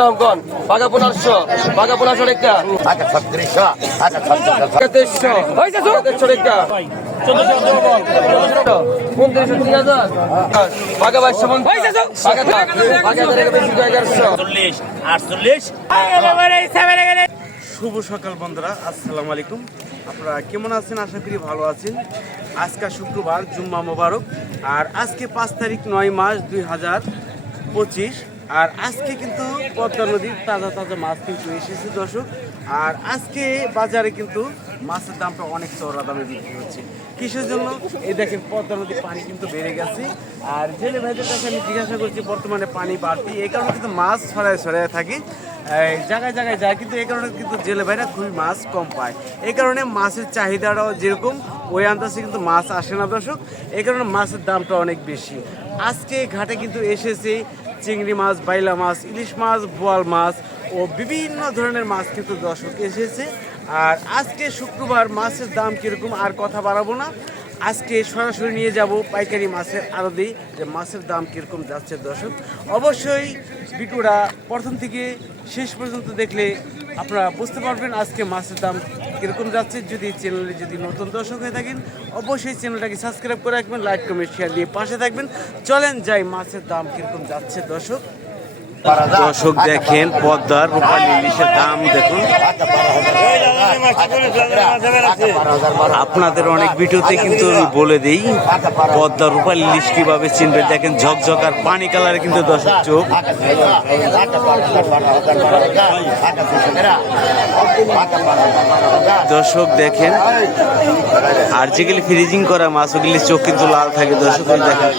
রহমগণ বাঘা 1500 বাঘা 1500 টাকা 3600 3300 3300 টাকা 1400 3000 বাঘা 2200 শুভ সকাল বন্ধুরা, আসসালামু আলাইকুম। আপনারা কেমন আছেন? আশা করি ভালো আছেন। আজকে শুক্রবার, জুম্মা মোবারক। আর আজকে 5 তারিখ 9 মাস 2025। আর আজকে কিন্তু পদ্মা নদীর তাজা তাজা মাছ কিন্তু এসেছে দর্শক। আর আজকে বাজারে কিন্তু মাছের দামটা অনেক চড়া দামে বিক্রি হচ্ছে। কিসের জন্য? এই দেখেন, পদ্মা নদীর পানি কিন্তু বেড়ে গেছে। আর জেলে ভাইদের কাছে আমি জিজ্ঞাসা করছি, বর্তমানে পানি বাড়তি, এই কারণে কিন্তু মাছ ছড়ায় থাকে, জায়গায় জায়গায় যায়, কিন্তু এই কারণে কিন্তু জেলে ভাইরা খুবই মাছ কম পায়। এই কারণে মাছের চাহিদাটাও যেরকম, ওই আন্দাজে কিন্তু মাছ আসে না দর্শক। এই কারণে মাছের দামটা অনেক বেশি। আজকে ঘাটে কিন্তু এসেছে চিংড়ি মাছ, বাইলা মাছ, ইলিশ মাছ, বোয়াল মাছ ও বিভিন্ন ধরনের মাছ কিন্তু দর্শক এসেছে। আর আজকে শুক্রবার মাছের দাম কীরকম আর কথা বাড়াবো না, আজকে সরাসরি নিয়ে যাব পাইকারি মাছের আড়তে, যে মাছের দাম কীরকম যাচ্ছে দর্শক। অবশ্যই ভিডিওটা প্রথম থেকে শেষ পর্যন্ত দেখলে আপনারা বুঝতে পারবেন আজকে মাছের দাম কীরকম যাচ্ছে। যদি চ্যানেলে যদি নতুন দর্শক হয়ে থাকেন, অবশ্যই চ্যানেলটাকে সাবস্ক্রাইব করে রাখবেন, লাইক কমেন্ট শেয়ার দিয়ে পাশে থাকবেন। চলেন যাই মাছের দাম কীরকম যাচ্ছে দর্শক। দর্শক দেখেন, পদ্মার রূপালী ইলিশের দাম দেখুন। আপনাদের অনেক ভিডিওতে কিন্তু আমি বলে দিই পদ্মার রূপালী ইলিশ কিভাবে চিনবে। দেখেন ঝকঝক আর পানি কালারে কিন্তু দর্শক চোখ। দর্শক দেখেন, আর যেগুলি ফ্রিজিং করা মাছ, ওগুলি চোখ কিন্তু লাল থাকে দর্শক। দেখেন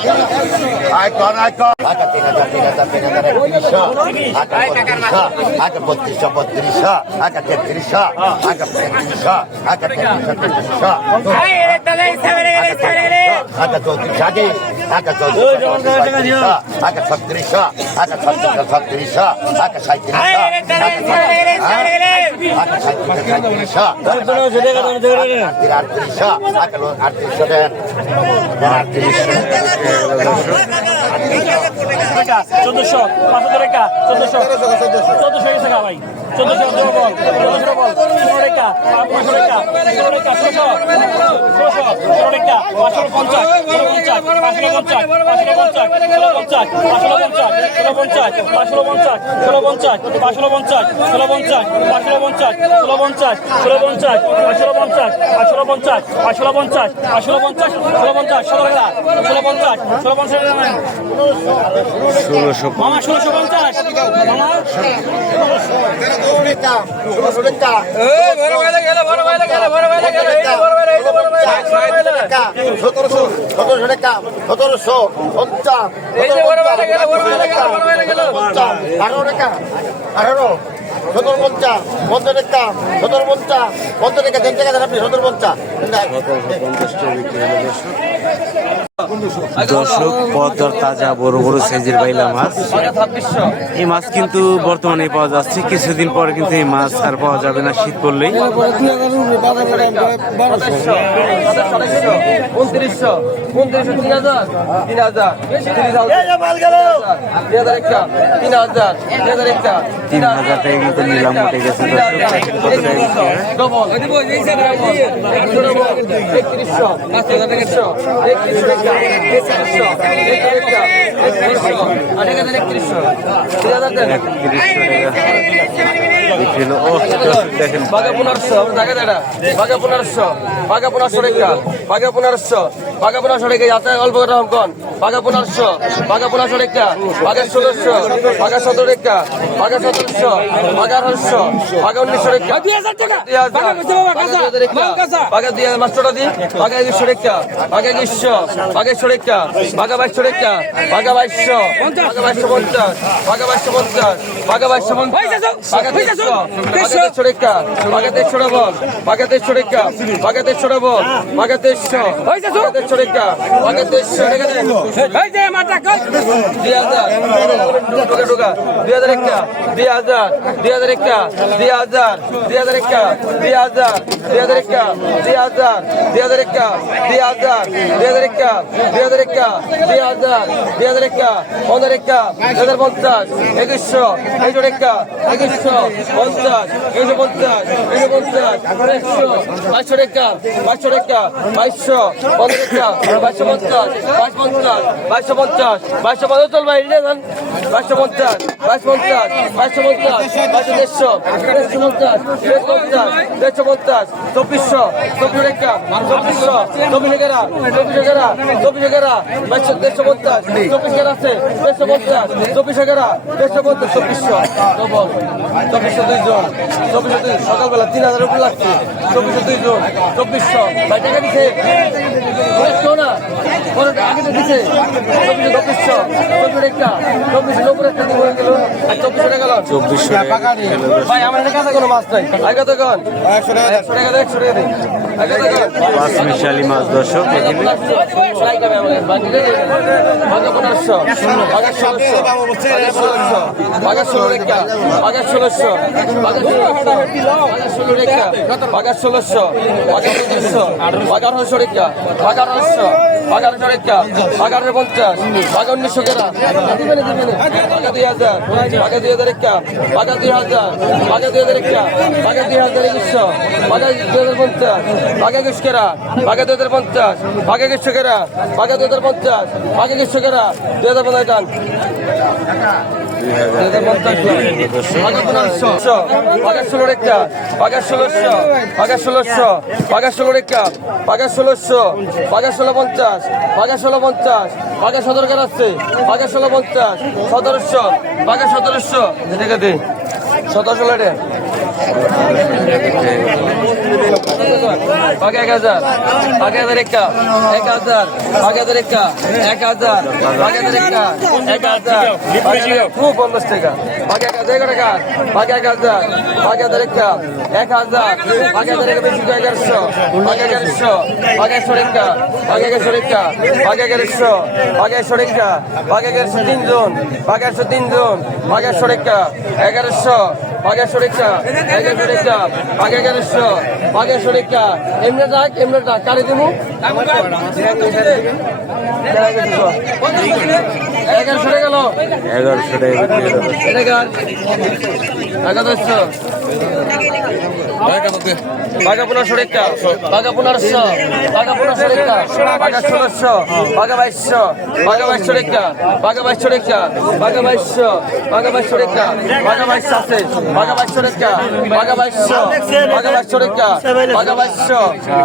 দর্শক, পদ্মার তাজা বড় বড় সাইজের বাইলা মাছ। এই মাছ কিন্তু বর্তমানে পাওয়া যাচ্ছে, কিছুদিন পরে কিন্তু এই মাছ আর পাওয়া যাবে না, শীত পড়লেই। তিন হাজার টাকা কিন্তু নিলাম উঠে গেছে দেখেন। বাঘা 1500 বাঘা 1500 বাঘা 1500 টাকা বাঘা 1500 বাঘা 1500 টাকা যাতে অল্প রকম। বাঘা 1500 বাঘা 1500 টাকা বাঘা 1600 বাঘা 17 টাকা বাঘা 1700 বাঘা 1800 বাঘা 1900 টাকা 2000 টাকা বাঘা 2000 মাস্টারটা দি বাঘা 2100 টাকা বাঘা 2100 বাঘা 100 টাকা বাঘা 2200 টাকা বাঘা 2200 বাঘা 2250 বাঘা 2250 বাঘা 2250 বাঘা 2300 বাঘা 1300 রেখা বাঘা 1300 বল বাঘা 1300 রেখা বাঘা 1300 বল বাঘা 1300 বাঘা 1300 রেখা বাঘা 1300 রেখা দেন 2000 ঢোকা 2000 রেখা 2000 রেখা 2000 রেখা 2000 রেখা 2000 রেখা 2000 রেখা 2000 রেখা 2000 রেখা 15 রেখা 2050 2100 রেখা 2100 50 150 150 100 রেখা 2200 রেখা 2200 15 রেখা 2250 2250 2250 চল ভাই রে ধান 2250 2250 2250 2250 150 2400 রেখা 2400 24 রেখা 24 রেখা 24 রেখা 150 24 রেখা আছে 150 24 রেখা 150 2400 ডবল 2400 দুইজন 2400 সকালবেলা 3000 উপরে লাগছে 2400 দুইজন 2400 ভাই টাকা দিছে না পরে আগে তো দিছে 2400 24 রেখা 24 উপরে একটা দিব গেল 2400 টাকা গেল 2400 টাকা ভাই আমার কাছে কোনো মাছ নাই আগে তো কোন 100 টাকা 100 টাকা 100 টাকা দিই আগে তো কোন পাঁচ মিশালি মাছ দর্শক এখানে বাঘা 1500 বাঘা 1600 বাঘা 16 রেখা বাঘা 1600 বাঘা 16 রেখা বাঘা 1600 বাঘা 1700 বাঘা 1800 রেখা বাঘা 1800 বাঘা 1800 রেখা বাঘা 50 বাঘা 1900 কেরা বাঘা 2000 বাঘা 2000 রেখা বাঘা 2000 বাঘা 2000 রেখা বাঘা 2100 বাঘা 2050 বাঘা 21 কেরা বাঘা 2050 বাঘা 21 কেরা বাঘা 2050 বাঘা 21 কেরা 2050 টান বাঘা 1500 বাঘা 16 রেখা বাঘা 1600 বাঘা 1600 বাঘা 16 রেখা বাঘা 1600 বাঘা 1650 বাঘা 1650 বাঘা 17 কেরা আছে বাঘা 1650 1700 বাঘা 1700 দেখে দে 1700 লেটে বাঘা 1000 বাঘা 1000 রেখা 1000 বাঘা 1000 রেখা 1000 বাঘা 1000 রেখা 1000 খুব 50 টাকা বাঘা 1000 টাকা বাঘা 1000 বাঘা 1000 রেখা 1000 বাঘা 1000 রেখা বেশি 1100 বাঘা 1100 বাঘা 100 রেখা বাঘা 100 রেখা বাঘা 1100 বাঘা 100 রেখা বাঘা 100 তিনজন বাঘা 100 তিনজন বাঘা 100 রেখা 1100 বাঘা 100 রেখা 1100 রেখা বাঘা 1100 বাঘা 100 রেখা এমনি ডাক কারে দেবো 1100 টাকা গেল 1100 টাকা বিক্রি হলো। এটা কার টাকা 200 বাঘা 1500 রেখা বাঘা 1500 বাঘা 1500 রেখা বাঘা 1600 বাঘা 2200 বাঘা 2200 রেখা বাঘা 2200 রেখা বাঘা 2200 বাঘা 2200 রেখা বাঘা 2200 আছে বাঘা 2200 রেখা বাঘা 2200 বাঘা 2200 রেখা বাঘা 2200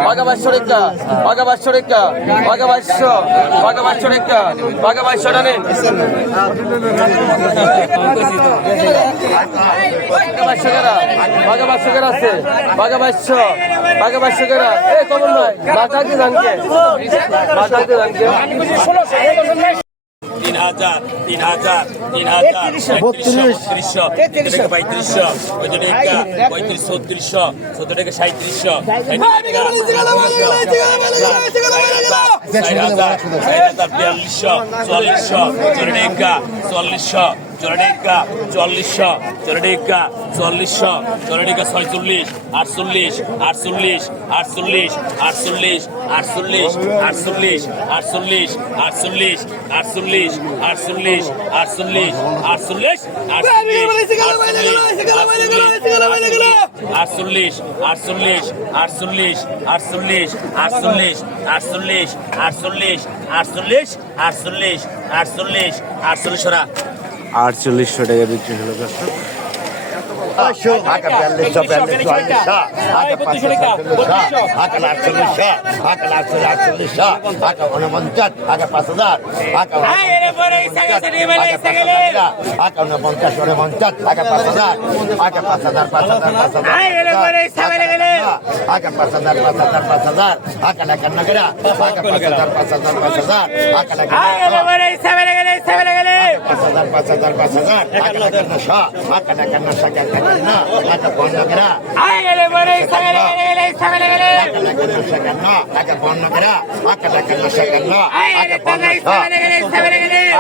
বাঘা 2200 রেখা বাঘা 2200 রেখা বাঘা 2200 বাঘা 2200 রেখা বাঘা 2200 টানে বাঘা 2200 কেরা আছে বাঘা 2200 বাঘা 2200 কেরা এ কমন নয় বাঘা কি জানকে বাঘা কি জানকে 3000 3000 3000 3200 3300 3500 3400 3700 চরণিকা 40 চরণিকা 40 চরণিকা 46 48 48 48 48 48 48 48 48 48 48 48 48 48 4800 টাকা বিক্রি হলো দর্শক। আকা 4200 আকা 500 আকা 48 আকা 48 আকা 49 আকা 5000 আকা আকা 49 আকা 5000 আকা 5000 আকা 5000 আকা লাখান নগরা আকা 5000 আকা লাখান 5,000 5,000 আকাল একান্ন শো আকাল একান্ন শো একান্ন আকাল বন্ধ করা আকাল একান্ন শো একান্ন আকাল বন্ধ করা আকাল একান্ন শো একান্ন আকাল বন্ধ শো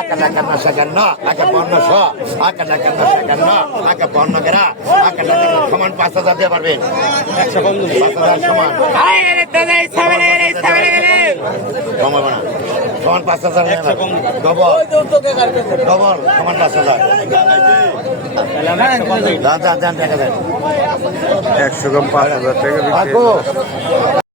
আকাল একান্ন শো একান্ন আকাল বন্ধ শো আকাল একান্ন শো একান্ন আকাল বন্ধ করা আকাল একান্ন সমান 5,000 দিয়ে পারবেন 5,000 সমান কমাবো না সমান 5,000 ডবল ডবল সমান 5,000 দাদা দেন টাকা দেন 100 কম 5,000 টাকা বিক্রি আকু